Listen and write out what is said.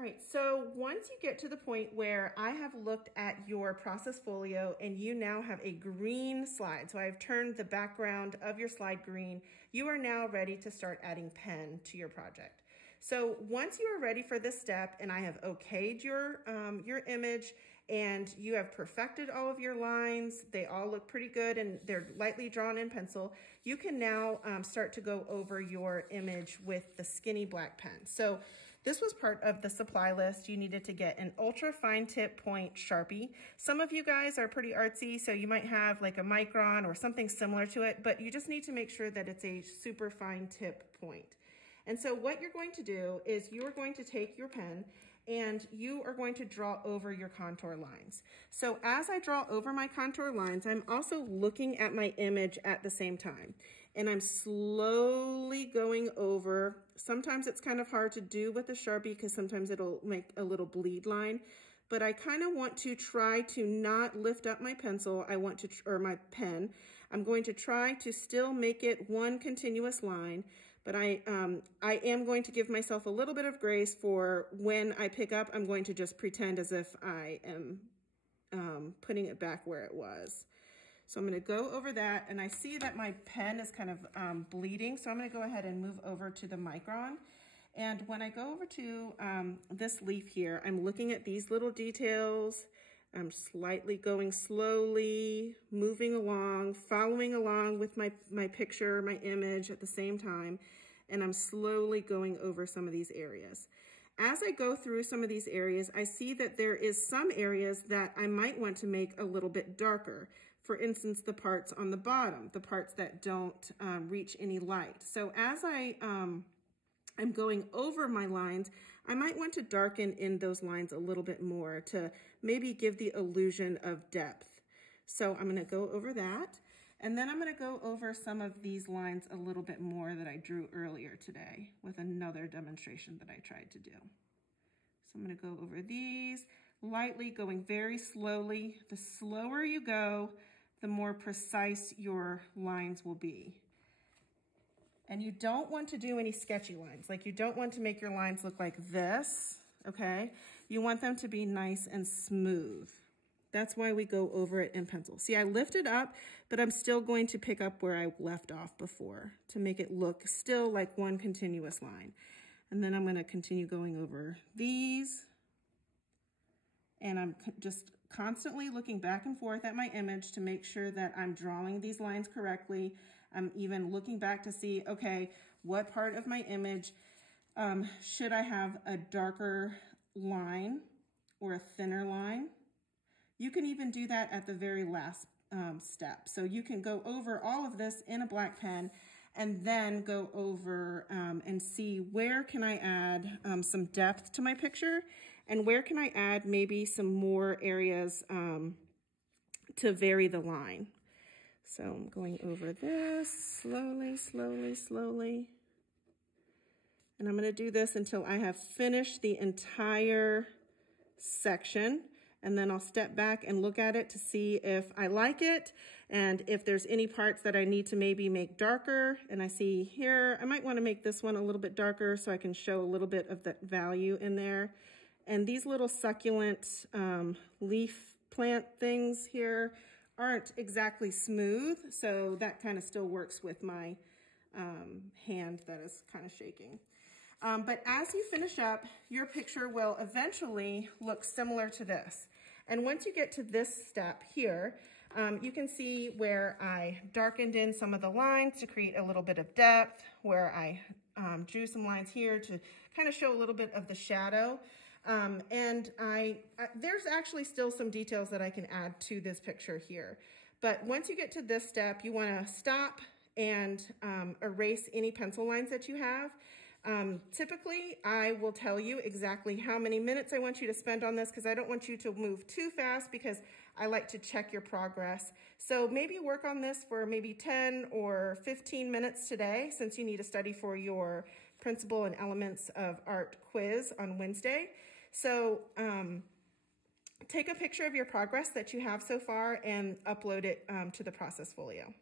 All right, so once you get to the point where I have looked at your process folio and you now have a green slide, so I've turned the background of your slide green, you are now ready to start adding pen to your project. So once you are ready for this step and I have okayed your image and you have perfected all of your lines, they all look pretty good and they're lightly drawn in pencil, you can now start to go over your image with the skinny black pen. So this was part of the supply list. You needed to get an ultra fine tip point Sharpie. Some of you guys are pretty artsy, so you might have like a Micron or something similar to it, but you just need to make sure that it's a super fine tip point. And so what you're going to do is you are going to take your pen and you are going to draw over your contour lines. So as I draw over my contour lines, I'm also looking at my image at the same time. And I'm slowly going over. Sometimes it's kind of hard to do with the Sharpie because sometimes it'll make a little bleed line. But I kind of want to try to not lift up my pencil. Or my pen. I'm going to try to still make it one continuous line, but I am going to give myself a little bit of grace for when I pick up, I'm going to just pretend as if I am putting it back where it was. So I'm going to go over that, and I see that my pen is kind of bleeding, so I'm going to go ahead and move over to the Micron. And when I go over to this leaf here, I'm looking at these little details. I'm slightly going slowly, moving along, following along with my picture, my image at the same time, and I'm slowly going over some of these areas. As I go through some of these areas, I see that there is some areas that I might want to make a little bit darker. For instance, the parts on the bottom, the parts that don't reach any light. So as I'm going over my lines, I might want to darken in those lines a little bit more to maybe give the illusion of depth. So I'm going to go over that. And then I'm going to go over some of these lines a little bit more that I drew earlier today with another demonstration that I tried to do. So I'm going to go over these lightly, going very slowly. The slower you go, the more precise your lines will be. And you don't want to do any sketchy lines. Like you don't want to make your lines look like this, okay? You want them to be nice and smooth. That's why we go over it in pencil. See, I lifted up, but I'm still going to pick up where I left off before to make it look still like one continuous line. And then I'm gonna continue going over these. And I'm just constantly looking back and forth at my image to make sure that I'm drawing these lines correctly. I'm even looking back to see, okay, what part of my image should I have a darker line or a thinner line? You can even do that at the very last step. So you can go over all of this in a black pen and then go over and see where can I add some depth to my picture and where can I add maybe some more areas to vary the line. So I'm going over this slowly, slowly, slowly. And I'm going to do this until I have finished the entire section. And then I'll step back and look at it to see if I like it and if there's any parts that I need to maybe make darker. And I see here, I might want to make this one a little bit darker so I can show a little bit of that value in there. And these little succulent leaf plant things here aren't exactly smooth, so that kind of still works with my hand that is kind of shaking. But as you finish up, your picture will eventually look similar to this. And once you get to this step here, you can see where I darkened in some of the lines to create a little bit of depth, where I drew some lines here to kind of show a little bit of the shadow. There's actually still some details that I can add to this picture here. But once you get to this step, you want to stop and erase any pencil lines that you have. Typically, I will tell you exactly how many minutes I want you to spend on this because I don't want you to move too fast because I like to check your progress. So maybe work on this for maybe 10 or 15 minutes today since you need to study for your Principle and Elements of Art quiz on Wednesday. So take a picture of your progress that you have so far and upload it to the process folio.